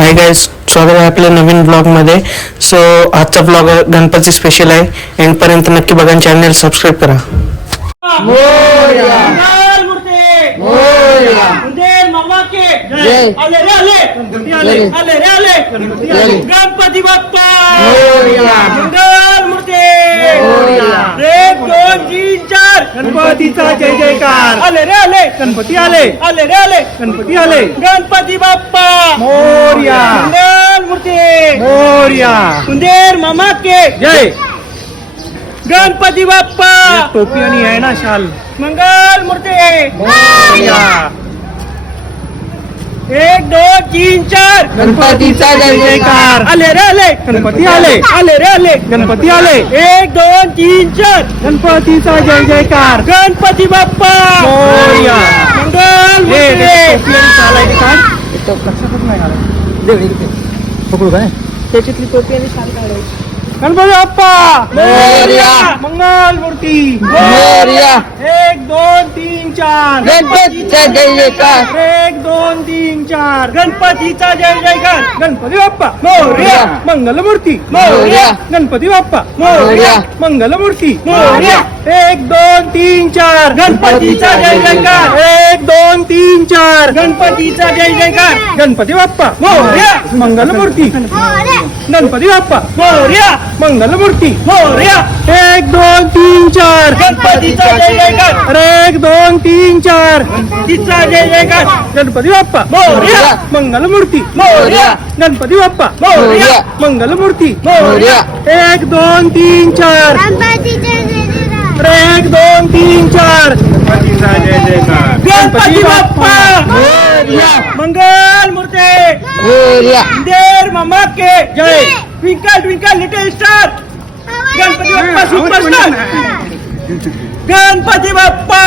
Hi guys, स्वागत आहे आपल्या नवीन ब्लॉगमध्ये. सो आजचा ब्लॉग गणपती स्पेशल आहे. एंडपर्यंत नक्की बघा, चॅनल सबस्क्राईब करा. गणपती बाप्पा मंगल मूर्ती 1 2 3 4 गणपतीचा जय जयकार. आले रे आले गणपती आले, आले रे आले गणपती आले. गणपती बाप्पा मोरया, मंगल मूर्ती मोरया, कुंदेर मामा के जय. गणपती बाप्पा टोपी आणि आहे ना शाल. मंगल मूर्ती मोरया. 1 2 3 4 गणपतीचा जय जयकार. आले रे आले गणपती आले, आले रे आले गणपती आले. 1 2 3 4 गणपतीचा जय जयकार. गणपती बाप्पा मोरया, मंगल मूर्ती. त्याच्यातली टोपी आणि शाल काढायची. गणपती बाप्पा मोरया, मंगल मूर्ती मोरया. 1 2 3 4 गणपतीचा जय जयकार. 1 2 3 4 गणपतीचा जय जयकार. गणपती बाप्पा मोरया, मंगल मूर्ती मोरया. गणपती बाप्पा मोरया, मंगल मूर्ती मोरया. 1 2 3 4 गणपतीचा जय जयकार. 1 2 3 4 गणपतीचा जय जयकार. गणपती बाप्पा मोरया, मंगल मूर्ती गणपती बाप्पा मोरया, मंगल मूर्ती मोरया. 1 2 3 4 गणपतीचा जय जयकार. 1 2 3 4 गणपतीचा जय जयकार. गणपती बाप्पा मोरया, मंगल मूर्ती मोरया. गणपती बाप्पा मोरया, मंगल मूर्ती मोरया. 1 2 3 4 गणपतीचा जय जयकार. 1 2 3 4 गणपतीचा जय जयकार. गणपती बाप्पा मोरया, मंगल मूर्ती मोरया. देर मामा के जय. Twinkle twinkle little star. Ganpati Bappa superstar. Ganpati Bappa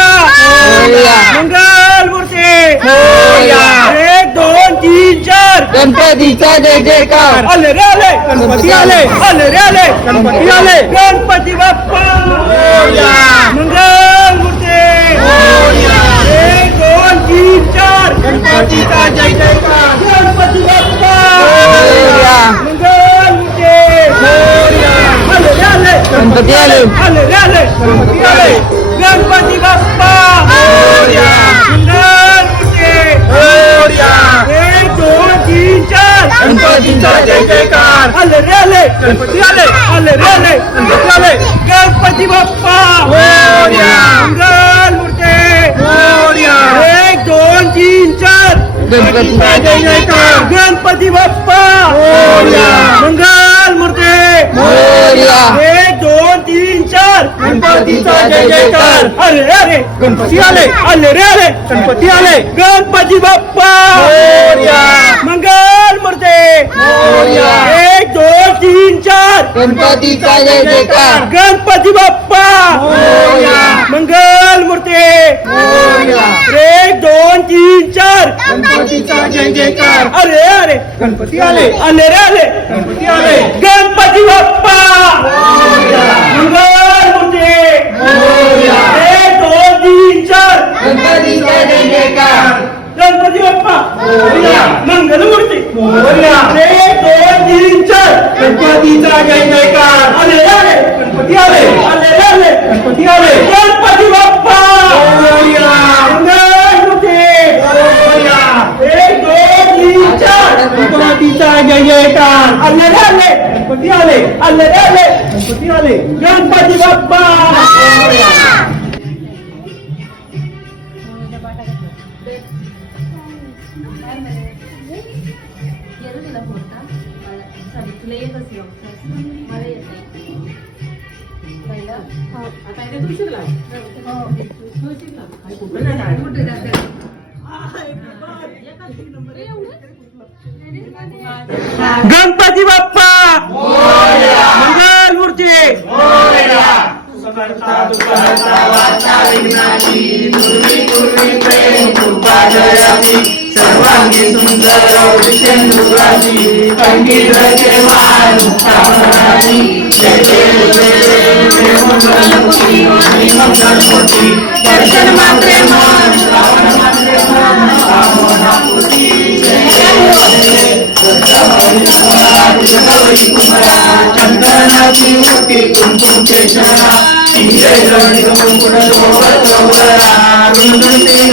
मंगल मूर्ती मोरया. 1 2 3 4 गणपतीचा जय जयकार. आले रे आले गणपती आले, आले रे आले गणपती आले. गणपती बाप्पा मोरया, मंगल मूर्ती मोरया. 1 2 3 4 गणपतीचा जय जयकार. गणपती बाप्पा मोरया, मंगल मूर्ती मोरया. आले रे आले गणपती आले, आले रे आले गणपती आले. गणपती बाप्पा मोरया, मंगल मूर्ती मोरया. 1 2 3 4 गणपतीचा जय जयकार. आले रे आले गणपती आले, आले रे आले गणपती आले. गणपती बाप्पा मोरया, मंगल मूर्ती मोरया. 1 2 3 4 गणपतीचा जय जयकार. गणपती बाप्पा मोरया, मंगल मूर्ती मोरया. 1 2 3 4 गणपतीचा जय जयकार. अरे अरे गणपती आले, आले रे आले गणपती आले. गणपती बाप्पा मोरया, मंगल मूर्ती मोरया. 1 2 3 4 गणपतीचा जय जयकार. गणपती बाप्पा मोरया, मंगल मूर्ती मोरया. 1 2 3 4 गणपतीचा जय जयकार. अरे अरे गणपती आले, आले रे आले गणपती आले. गणपती बाप्पा मोरया, मंगल मूर्ती मोरया. 1 2 3 4 गणपतीचा जय जयकार. गणपती बाप्पा मोरया, मंगल मूर्ती मोरया. 1 2 3 4 गणपतीचा जय जयकार. आले रे आले गणपती आले, आले रे आले गणपती आले. गणपती बाप्पा मोरया, मंगल मूर्ती मोरया. 1 2 3 4 गणपतीचा जय जयकार. आले रे आले गणपती आले, आले रे आले गणपती आले. गणपती बाप्पा मोरया. गणपती बाप्पा मोरया, मंगल मूर्ती मोरया. सर्वांगी सुंदर विषेंदुराची कंगीर केवाळ मुक्तावराची. जय जय जय जय मंगलमूर्ती आणि मंगलमूर्ती. दर्शन मात्रे मन श्रावण मात्रे मन श्रावणापूर्ती. जय जय गौरी कुमारा चंदनाची मोठी कुंकुम केशरा इंग्रज मुकुट सोबत सोहळा गुणगुणती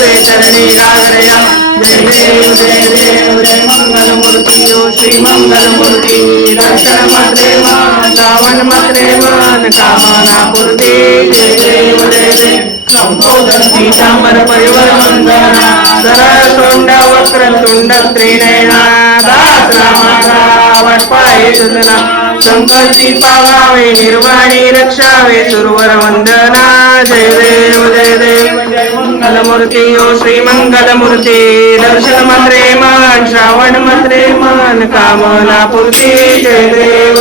रे चरणी गागड्या जय देव जय देव जय मंगल मूर्ती ओ श्री मंगल मूर्ती दर्शन मात्रे मान श्रावण मात्रे मान कामना पूर्ती जय देव जय देव संबोधन पीतांबर परिवर वंदना सरळ सोंड वक्र तुंड त्रिनयना दास रामाचा वाटपाये सुजना संकल्पी पावावे निर्वाणी रक्षावे सुरवर वंदना जय देव जय मंगल मूर्ती ओ श्री मंगल मूर्ती दर्शन मात्रे मान श्रावण मात्रे मान कामना पूर्ती जय देव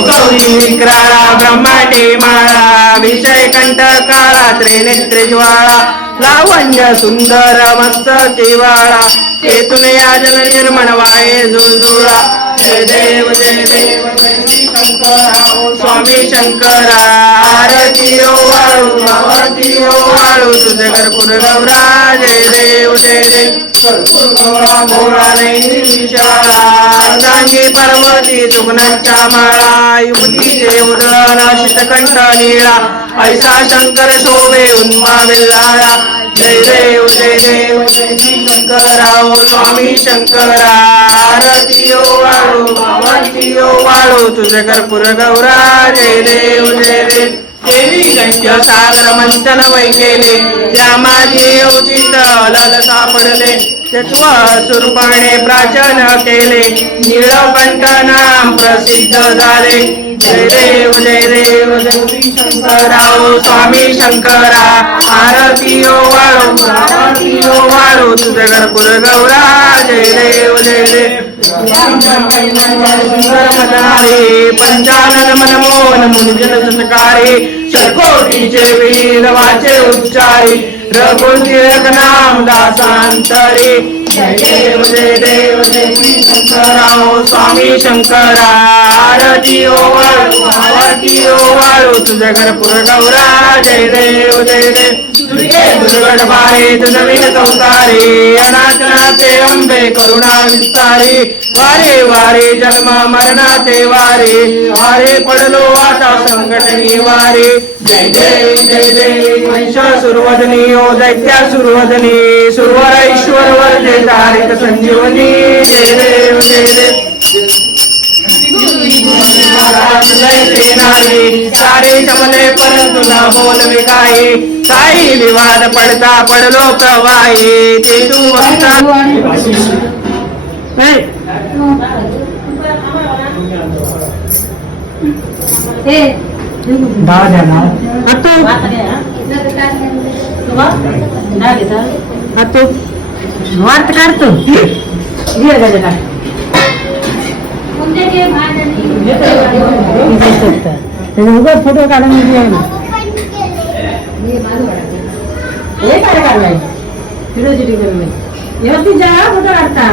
गौरी विक्राळा ब्रह्मांडी माळा विषय कंठ काळा त्रिनेत्री ज्वाळा लावण्य सुंदर मस्तकी वाळा तेथून याजन निर्मळ वाये जुळजुळा जय देव जय श्री शंकरा ओ स्वामी शंकरा आरती ओ वाळू तुझे कर्पूर गौरा जय देव कर्पूर गौरा मोराने विशाला अर्धांगी पार्वती सुगनांच्या माळा युवतीचे उदन शीतकंठ नीळा ऐसा शंकर शोभे उन्मा विल्लाळा जय देव जय श्री शंकरा ओ स्वामी शंकरा आरती ओ वाळू तुझे कर्पूर गौरा जय देव देवी गंज सागर मंथन वैकेले त्या माझे उचित लल सापडले तत्व सुरपाने प्राचन केले नीळकंठ नाम प्रसिद्ध झाले जय देव श्री शंकरा ओ स्वामी शंकरा आरती ओ वाळू तुझे कर्पूर गौरा जय देव सुंदर मनारे पंचानन मनमोहन मुनिजन सत्कारे षट्कोटीचे वीर वाचे उच्चारे रघुतिलक नाम दासांतरे जय देव श्री शंकरा ओ स्वामी शंकरा आरती ओ वाळू तुझे कर्पूर गौरा जय देव दुर्गे दुर्गड बारे नवीन कवतारे अनाथनाथे अंबे करुणा विस्तारे वारे वारे जन्म मरणाचे वारे वारे पडलो आता संकटनी वारे जय देव महिषासुरवदनी ओ दैत्या सुरवदनी सुरवर ईश्वर वर्धे तारिक संजीवनी जय देव सारे चमले परंतु न बोल विकाये काही विवाद पडता पडलो प्रवाहे ते तू वार्त काढतो फोटो काढून काढलाय फोटो काढता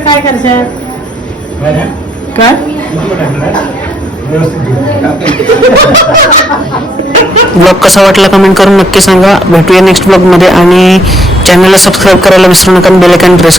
काय करशात काय ब्लॉग कसा वाटला कमेंट करून नक्की सांगा. भेटूया नेक्स्ट ब्लॉग मध्ये आणि चॅनलला सबस्क्राईब करायला विसरू नका, बेल आयकॉन प्रेस